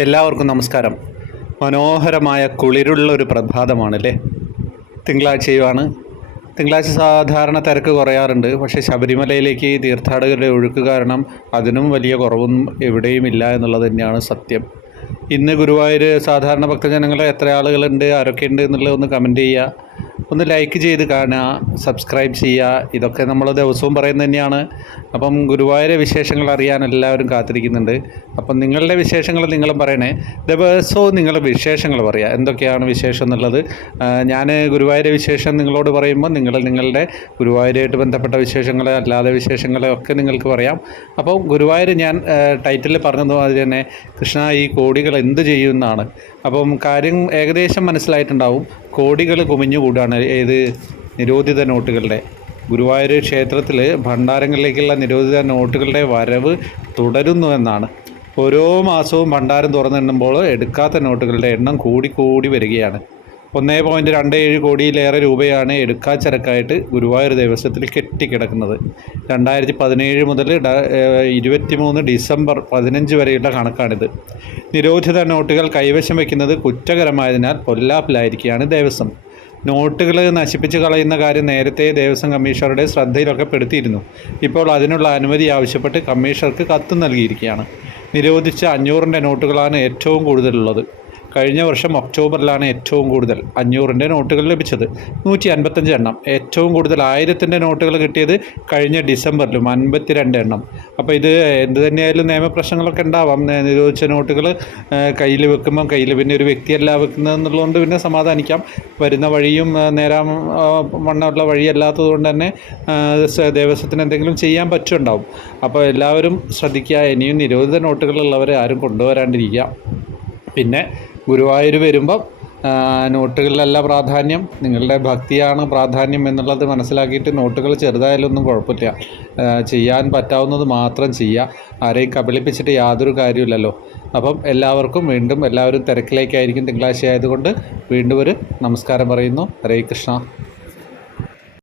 എല്ലാവർക്കും നമസ്കാരം. മനോഹരമായ കുളിരുള്ള ഒരു പ്രഭാതമാണല്ലേ? തിങ്കളാഴ്ചയുമാണ് തിങ്കളാഴ്ച സാധാരണ തിരക്ക് കുറയാറുണ്ട്. പക്ഷേ ശബരിമലയിലേക്ക് തീർത്ഥാടകരുടെ ഒഴുക്ക് കാരണം അതിനും വലിയ കുറവൊന്നും എവിടെയും ഇല്ല എന്നുള്ളത് തന്നെയാണ് സത്യം. ഇന്ന് ഗുരുവായൂർ സാധാരണ ഭക്തജനങ്ങളെ എത്ര ആളുകളുണ്ട് ആരൊക്കെ ഉണ്ട് ഒന്ന് കമന്റ് ചെയ്യുക. ഒന്ന് ലൈക്ക് ചെയ്ത് കാണുക സബ്സ്ക്രൈബ് ചെയ്യുക. ഇതൊക്കെ നമ്മൾ ദിവസവും പറയുന്നത് തന്നെയാണ്. അപ്പം ഗുരുവായൂര വിശേഷങ്ങൾ അറിയാൻ എല്ലാവരും കാത്തിരിക്കുന്നുണ്ട്. അപ്പം നിങ്ങളുടെ വിശേഷങ്ങൾ നിങ്ങളും പറയണേ. ദിവസവും നിങ്ങളുടെ വിശേഷങ്ങൾ പറയുക എന്തൊക്കെയാണ് വിശേഷം എന്നുള്ളത്? ഞാൻ ഗുരുവായൂര വിശേഷം നിങ്ങളോട് പറയുമ്പോൾ നിങ്ങൾ നിങ്ങളുടെ ഗുരുവായൂരുമായിട്ട് ബന്ധപ്പെട്ട വിശേഷങ്ങൾ അല്ലാതെ വിശേഷങ്ങളെ ഒക്കെ നിങ്ങൾക്ക് പറയാം. അപ്പം ഗുരുവായൂർ ഞാൻ ടൈറ്റിൽ പറഞ്ഞതുമാതിരി തന്നെ കൃഷ്ണ ഈ കോടികൾ എന്ത് ചെയ്യുമെന്നാണ്. അപ്പം കാര്യം ഏകദേശം മനസ്സിലായിട്ടുണ്ടാവും. കോടികൾ കുമിഞ്ഞുകൂടാണ്. ഏത് നിരോധിത നോട്ടുകളുടെ? ഗുരുവായൂർ ക്ഷേത്രത്തിൽ ഭണ്ഡാരങ്ങളിലേക്കുള്ള നിരോധിത നോട്ടുകളുടെ വരവ് തുടരുന്നു എന്നാണ്. ഓരോ മാസവും ഭണ്ഡാരം തുറന്നിടുമ്പോൾ എടുക്കാത്ത നോട്ടുകളുടെ എണ്ണം കൂടി കൂടി വരികയാണ്. ഒന്നേ പോയിന്റ് രണ്ട് ഏഴ് കോടിയിലേറെ രൂപയാണ് എടുക്കാച്ചരക്കായിട്ട് ഗുരുവായൂർ ദേവസ്വത്തിൽ കെട്ടിക്കിടക്കുന്നത്. രണ്ടായിരത്തി പതിനേഴ് മുതൽ ഇരുപത്തിമൂന്ന് ഡിസംബർ പതിനഞ്ച് വരെയുള്ള കണക്കാണിത്. നിരോധിത നോട്ടുകൾ കൈവശം വയ്ക്കുന്നത് കുറ്റകരമായതിനാൽ പൊല്ലാപ്പിലായിരിക്കുകയാണ് ദേവസ്വം. നോട്ടുകൾ നശിപ്പിച്ച് കളയുന്ന കാര്യം നേരത്തെ ദേവസ്വം കമ്മീഷണറുടെ ശ്രദ്ധയിലൊക്കെ പെടുത്തിയിരുന്നു. ഇപ്പോൾ അതിനുള്ള അനുമതി ആവശ്യപ്പെട്ട് കമ്മീഷണർക്ക് കത്ത് നൽകിയിരിക്കുകയാണ്. നിരോധിച്ച അഞ്ഞൂറിന്റെ നോട്ടുകളാണ് ഏറ്റവും കൂടുതലുള്ളത്. കഴിഞ്ഞ വർഷം ഒക്ടോബറിലാണ് ഏറ്റവും കൂടുതൽ അഞ്ഞൂറിന്റെ നോട്ടുകൾ ലഭിച്ചത്. നൂറ്റി അൻപത്തഞ്ച് എണ്ണം. ഏറ്റവും കൂടുതൽ ആയിരത്തിന്റെ നോട്ടുകൾ കിട്ടിയത് കഴിഞ്ഞ ഡിസംബറിലും അൻപത്തിരണ്ട് എണ്ണം. അപ്പോൾ ഇത് എന്ത് തന്നെയായാലും നിയമപ്രശ്നങ്ങളൊക്കെ ഉണ്ടാവാം. നിരോധിച്ച നോട്ടുകൾ കയ്യിൽ വെക്കുമ്പം കയ്യിൽ പിന്നെ ഒരു വ്യക്തിയല്ല വെക്കുന്നതെന്നുള്ളതുകൊണ്ട് പിന്നെ സമാധാനിക്കാം. വരുന്ന വഴിയും നേരാൻ വണ്ണമുള്ള വഴിയല്ലാത്തത് കൊണ്ട് തന്നെ ദേവസ്വത്തിന് എന്തെങ്കിലും ചെയ്യാൻ പറ്റുണ്ടാവും. അപ്പോൾ എല്ലാവരും ശ്രദ്ധിക്കുക. ഇനിയും നിരോധിത നോട്ടുകളുള്ളവരെ ആരും കൊണ്ടുവരാണ്ടിരിക്കുക. പിന്നെ ഗുരുവായൂർ വരുമ്പം നോട്ടുകളിലല്ല പ്രാധാന്യം നിങ്ങളുടെ ഭക്തിയാണ് പ്രാധാന്യം എന്നുള്ളത് മനസ്സിലാക്കിയിട്ട് നോട്ടുകൾ ചെറുതായാലൊന്നും കുഴപ്പമില്ല. ചെയ്യാൻ പറ്റാവുന്നത് മാത്രം ചെയ്യുക. ആരെയും കബളിപ്പിച്ചിട്ട് യാതൊരു കാര്യമില്ലല്ലോ അപ്പം എല്ലാവർക്കും വീണ്ടും എല്ലാവരും തിരക്കിലേക്കായിരിക്കും തിങ്കളാഴ്ച ആയതുകൊണ്ട് വീണ്ടും ഒരു നമസ്കാരം പറയുന്നു. ഹരേ കൃഷ്ണ.